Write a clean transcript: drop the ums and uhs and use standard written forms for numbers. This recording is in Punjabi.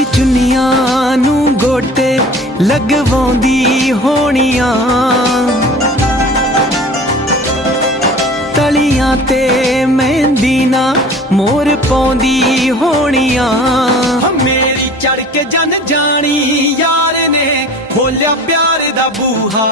ਵੀ ਚੁੰਨੀਆਂ ਨੂੰ ਗੋਟੇ ਲਗਵਾਉਂਦੀ ਹੋਣੀਆਂ, ਤਲੀਆਂ ਤੇ ਮਹਿੰਦੀ ਨਾ ਮੋਰ ਪਾਉਂਦੀ ਹੋਣੀਆਂ। ਮੇਰੀ ਚੜ ਕੇ ਜਨ ਜਾਣੀ ਯਾਰ ਨੇ ਖੋਲਿਆ ਪਿਆਰ ਦਾ ਬੂਹਾ।